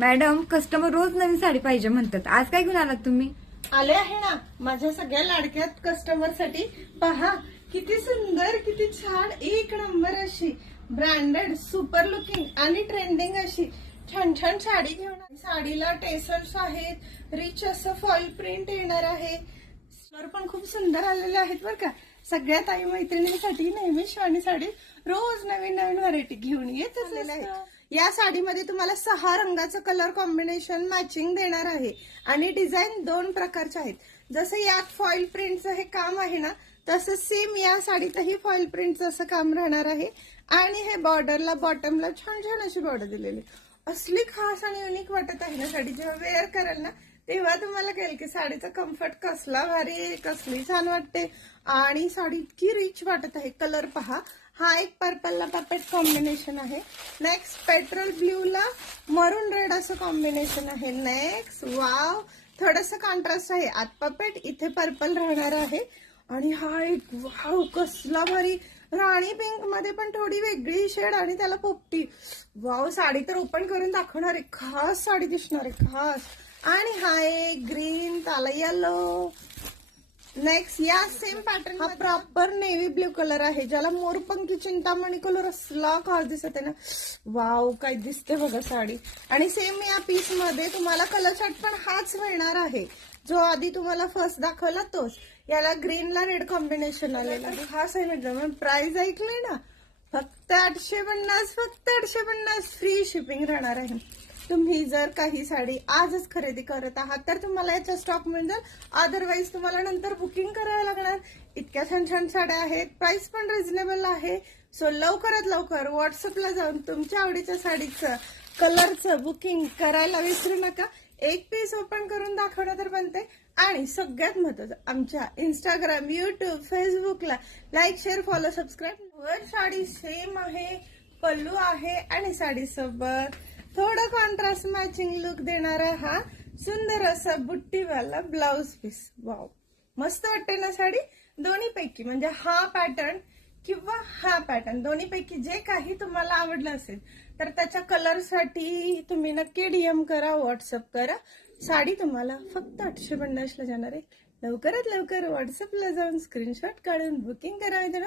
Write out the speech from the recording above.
Madam, customer रोज नवीन साडी पाहिजे म्हणतात. आज काय घेऊन आलात तुम्ही? आले आहे ना माझ्या सगळ्या लाडक्यात कस्टमर साठी. पहा किती सुंदर, किती छान, एक नंबर अशी ब्रँडेड, सुपर लुकिंग आणि ट्रेंडिंग अशी छान छान साडी घेऊन आली. साडीला टेसल्स आहेत, रिच असं फॉईल प्रिंट येणार आहे. कलर पण खूप सुंदर आलेले आहेत बरं का. सगळ्या ताई मैत्रिणींसाठी नेहमी शिवानी साडी रोज नवीन नवीन व्हरायटी घेऊन येत असलेल्या आहेत. या साडीमध्ये तुम्हाला 6 रंगाचं कलर कॉम्बिनेशन मॅचिंग देणार आहे आणि डिझाईन 2 प्रकारचे आहेत. जसं यात फॉईल प्रिंटचं हे काम आहे ना, तसं सेम या साडीतही फॉईल प्रिंटचं असं काम राहणार आहे. आणि हे बॉर्डरला बॉटमला छान छान अशी बॉर्डर दिलेली, असली खास आणि युनिक वाटत आहे ना साडी. जेव्हा वेअर कराल ना तेव्हा तुम्हाला कळेल की साडीचा कम्फर्ट कसला भारी आहे, कसली छान वाटते. आणि साडी इतकी रिच वाटत आहे. कलर पहा, हा एक पर्पलला पपेट कॉम्बिनेशन आहे. नेक्स्ट पेट्रोल ब्ल्यूला मरून रेड असं कॉम्बिनेशन आहे. नेक्स्ट वाव, थोडस कॉन्ट्रास्ट आहे. आत पपेट, इथे पर्पल राहणार आहे. आणि हा एक वाव, कसला भारी राणी पिंक मध्ये पण थोडी वेगळी शेड आणि त्याला पोपटी. वाव, साडी तर ओपन करून दाखवणार आहे. खास साडी दिसणार आहे, खास. आणि हा एक ग्रीन, त्याला येलो. नेक्स्ट या सेम पॅटर्न, हा प्रॉपर नेव्ही ब्ल्यू कलर आहे, ज्याला मोरपंखी चिंतामणी कलर असला खास दिसत आहे ना. वाव, काय दिसते बघा साडी. आणि सेम या पीस मध्ये तुम्हाला कलर चार्ट पण हाच मिळणार आहे, जो आधी तुम्हाला फर्स्ट दाखवला तोच. याला ग्रीनला रेड कॉम्बिनेशन आलेला आहे. खास आहे म्हणजे प्राइस ऐकलंय ना, फक्त 850, फक्त 850 फ्री शिपिंग राहणार आहे. तुम्ही जर काही साडी आजच खरेदी करत आहात तर तुम्हाला याचा स्टॉक मिळेल, अदरवाईज तुम्हाला नंतर बुकिंग करायला लागणार. इतक्या छान छान साड्या आहेत, प्राइस पण रिझनेबल आहे. सो लवकरात लवकर व्हॉट्सअपला जाऊन तुमच्या आवडीच्या साडीचं कलरचं बुकिंग करायला विसरू नका. एक पीस ओपन करून दाखवणं तर बनते. आणि सगळ्यात महत्वाचं, आमच्या इंस्टाग्राम, युट्यूब, फेसबुकला लाईक, शेअर, फॉलो, सबस्क्राईब. वर साडी सेम आहे, पल्लू आहे आणि साडीसोबत थोडं कॉन्ट्रास्ट मॅचिंग लुक देणारा हा सुंदर असा बुट्टीवाला ब्लाउज पीस. वाव, मस्त वाटते ना साडी. दोन्ही पैकी म्हणजे हा पॅटर्न किंवा हा पॅटर्न, दोन्ही पैकी जे काही तुम्हाला आवडलं असेल तर त्याच्या कलरसाठी तुम्ही नक्की डीएम करा, व्हॉट्सअप करा. साडी तुम्हाला फक्त 850 ला जाणार आहे. लवकरात लवकर व्हॉट्सअपला जाऊन स्क्रीनशॉट काढून बुकिंग करायचं ना.